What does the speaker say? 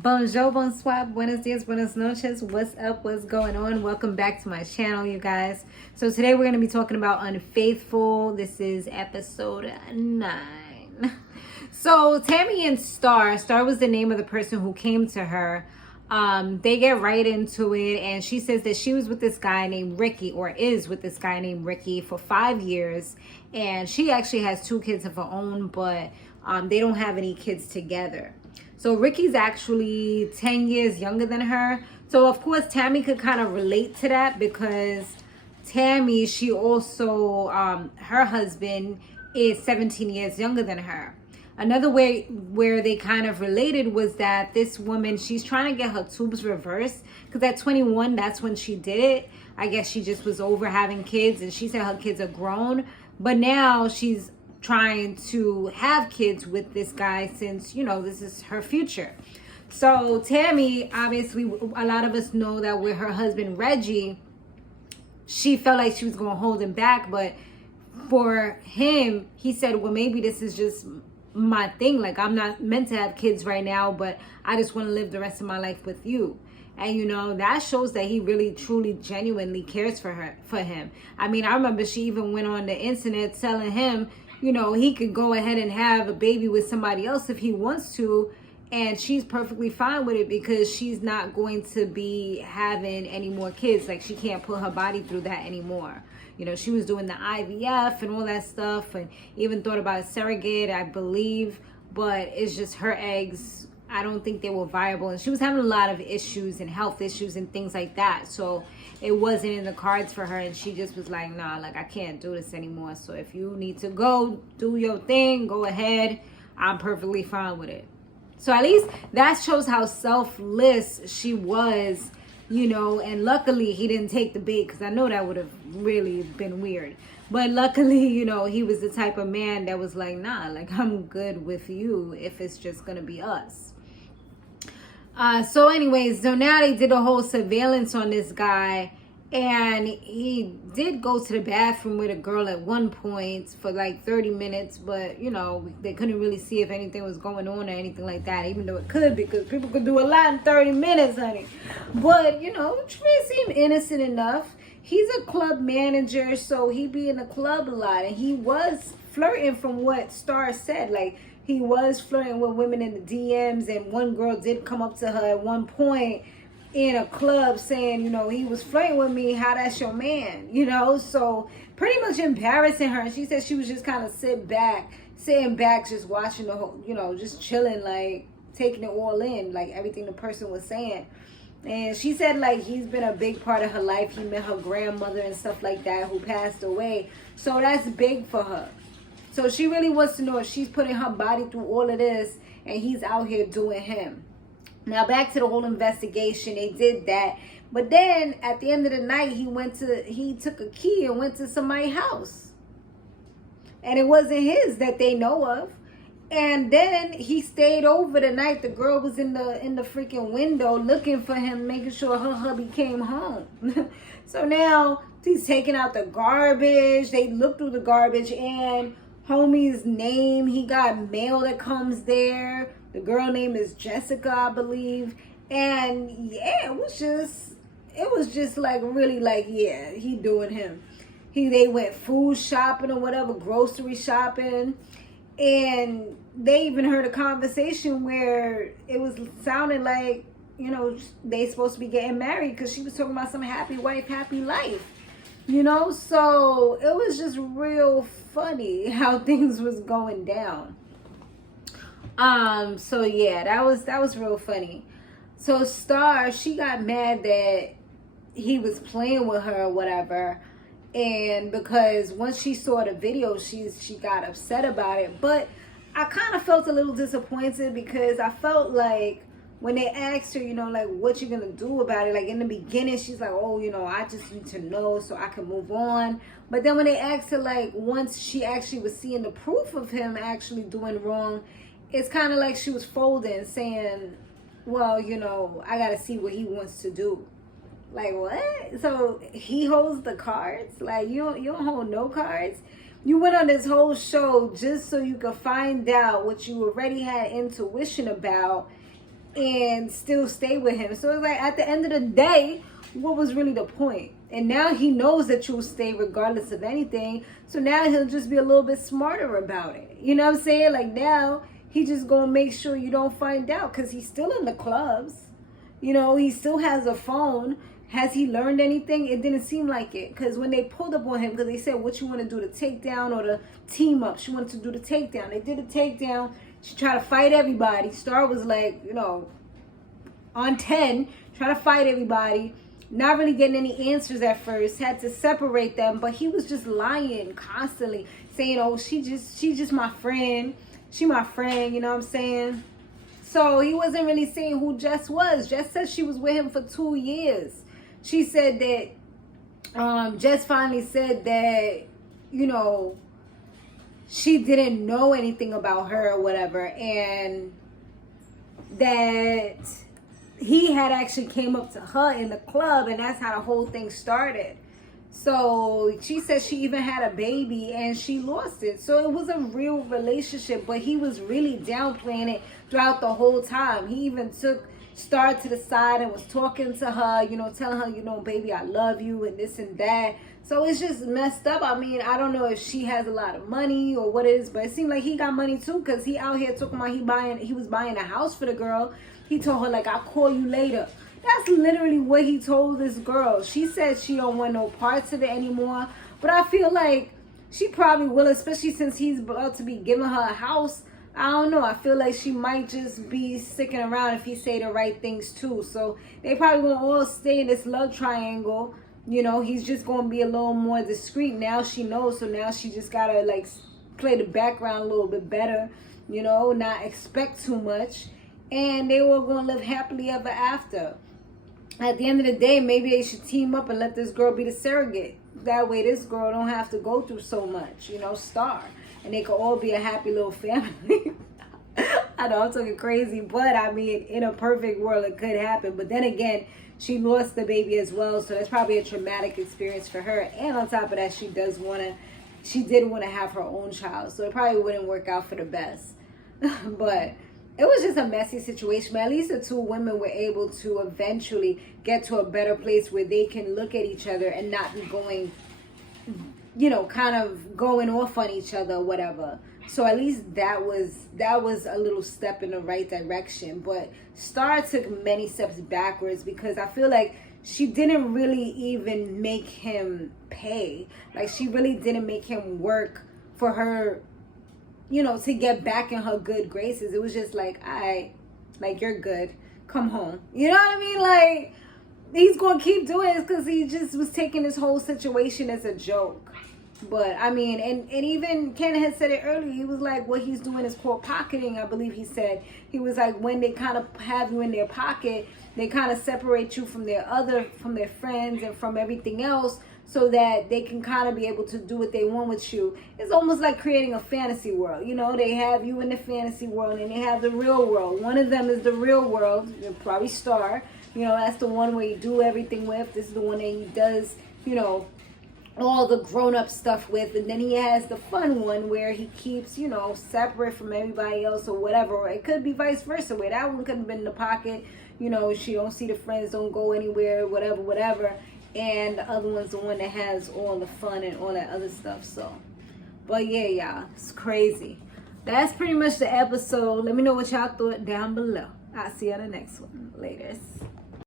Bonjour, bonsoir, buenos dias, buenas noches. What's up? What's going on? Welcome back to my channel, you guys. So today we're going to be talking about unfaithful. This is episode 9. So Tami and Star was the name of the person who came to her. They get right into it, and she says that she was with this guy named Ricky, or is with this guy named Ricky, for 5 years, and she actually has 2 kids of her own, but they don't have any kids together. So Ricky's actually 10 years younger than her. So of course Tami could kind of relate to that, because Tami, she also, her husband is 17 years younger than her. Another way where they kind of related was that this woman, she's trying to get her tubes reversed, because at 21, that's when she did it. I guess she just was over having kids, and she said her kids are grown, but now she's trying to have kids with this guy, since, you know, this is her future. So Tami, obviously, a lot of us know that with her husband Reggie, she felt like she was going to hold him back, but for him, he said, well, maybe this is just my thing. Like, I'm not meant to have kids right now, but I just want to live the rest of my life with you. And, you know, that shows that he really, truly, genuinely cares for him. I mean, I remember she even went on the internet telling him, you know, he could go ahead and have a baby with somebody else if he wants to. And she's perfectly fine with it, because she's not going to be having any more kids. Like, she can't put her body through that anymore. You know, she was doing the IVF and all that stuff, and even thought about a surrogate, I believe. But it's just her eggs, I don't think they were viable. And she was having a lot of issues and health issues and things like that. So it wasn't in the cards for her. And she just was like, nah, like, I can't do this anymore. So if you need to go do your thing, go ahead. I'm perfectly fine with it. So at least that shows how selfless she was, you know. And luckily he didn't take the bait, because I know that would have really been weird. But luckily, you know, he was the type of man that was like, nah, like, I'm good with you if it's just gonna be us. So anyways, so now they did a whole surveillance on this guy, and he did go to the bathroom with a girl at one point for like 30 minutes, but, you know, they couldn't really see if anything was going on or anything like that, even though it could, because people could do a lot in 30 minutes, honey. But, you know, Trey seemed innocent enough. He's a club manager, so he be in the club a lot, and he was flirting, from what Star said. Like, he was flirting with women in the DMs, and one girl did come up to her at one point in a club saying, you know, he was flirting with me, how that's your man, you know. So pretty much embarrassing her. And she said she was just kind of sitting back, just watching the whole, you know, just chilling, like taking it all in, like everything the person was saying. And she said, like, he's been a big part of her life. He met her grandmother and stuff like that, who passed away. So that's big for her. So she really wants to know if she's putting her body through all of this, and he's out here doing him. Now, back to the whole investigation. They did that. But then at the end of the night, he took a key and went to somebody's house. And it wasn't his that they know of. And then he stayed over the night. The girl was in the freaking window looking for him, making sure her hubby came home. So now he's taking out the garbage. They look through the garbage, and homie's name, he got mail that comes there. The girl name is Jessica, I believe. And yeah, it was just like, really, like, yeah, he doing him. They went food shopping or whatever, grocery shopping. And they even heard a conversation where it was sounding like, you know, they supposed to be getting married, because she was talking about some happy wife, happy life. You know, so it was just real funny how things was going down. So yeah, that was real funny. So Star, she got mad that he was playing with her or whatever, and because once she saw the video, she got upset about it. But I kind of felt a little disappointed, because I felt like when they asked her, you know, like, what you gonna do about it, like in the beginning she's like, oh, you know, I just need to know so I can move on. But then when they asked her, like, once she actually was seeing the proof of him actually doing wrong, it's kind of like she was folding, saying, well, you know, I gotta see what he wants to do. Like, what? So he holds the cards? Like, you don't hold no cards? You went on this whole show just so you could find out what you already had intuition about, and still stay with him. So it's like, at the end of the day, what was really the point? And now he knows that you'll stay regardless of anything. So now he'll just be a little bit smarter about it. You know what I'm saying? Like, now he just gonna make sure you don't find out, because he's still in the clubs. You know, he still has a phone. Has he learned anything? It didn't seem like it. Because when they pulled up on him, because they said, what you want to do, the takedown or the team up? She wanted to do the takedown. They did the takedown. She tried to fight everybody. Star was like, you know, on 10, trying to fight everybody. Not really getting any answers at first. Had to separate them. But he was just lying constantly. Saying, oh, she just my friend. She my friend, you know what I'm saying? So he wasn't really saying who Jess was. Jess said she was with him for 2 years. She said that Jess finally said that, you know, she didn't know anything about her or whatever, and that he had actually came up to her in the club, and that's how the whole thing started. So she said she even had a baby and she lost it. So it was a real relationship, but he was really downplaying it throughout the whole time. He even took Star to the side and was talking to her, you know, telling her, you know, baby, I love you and this and that. So it's just messed up. I mean, I don't know if she has a lot of money or what it is, but it seemed like he got money too, because he out here talking about he was buying a house for the girl. He told her, like, I'll call you later. That's literally what he told this girl. She said she don't want no parts of it anymore. But I feel like she probably will, especially since he's about to be giving her a house. I don't know. I feel like she might just be sticking around if he say the right things too. So they probably gonna all stay in this love triangle. You know, he's just gonna be a little more discreet. Now she knows, so now she just gotta like play the background a little bit better. You know, not expect too much. And they were gonna live happily ever after. At the end of the day, maybe they should team up and let this girl be the surrogate. That way this girl don't have to go through so much, you know, Star. And they could all be a happy little family. I know I'm talking crazy, but I mean, in a perfect world, it could happen. But then again, she lost the baby as well, so that's probably a traumatic experience for her. And on top of that, she did want to have her own child, so it probably wouldn't work out for the best. But it was just a messy situation. But at least the two women were able to eventually get to a better place where they can look at each other and not be going, you know, kind of going off on each other or whatever. So at least that was a little step in the right direction. But Star took many steps backwards, because I feel like she didn't really even make him pay. Like, she really didn't make him work for her, you know, to get back in her good graces. It was just like, all right, like, you're good, come home. You know what I mean? Like, he's gonna keep doing this because he just was taking this whole situation as a joke. But I mean, and even Ken had said it earlier. He was like, what he's doing is called pocketing, I believe he said. He was like, when they kind of have you in their pocket, they kind of separate you from their friends and from everything else, so that they can kind of be able to do what they want with you. It's almost like creating a fantasy world. You know, they have you in the fantasy world and they have the real world. One of them is the real world, probably Star. You know, that's the one where you do everything with. This is the one that he does, you know, all the grown-up stuff with. And then he has the fun one where he keeps, you know, separate from everybody else or whatever. Or it could be vice versa, where that one could have been in the pocket. You know, she don't see the friends, don't go anywhere, whatever. And the other one's the one that has all the fun and all that other stuff. So, but yeah, y'all, it's crazy. That's pretty much the episode. Let me know what y'all thought down below. I'll see you on the next one. Laters.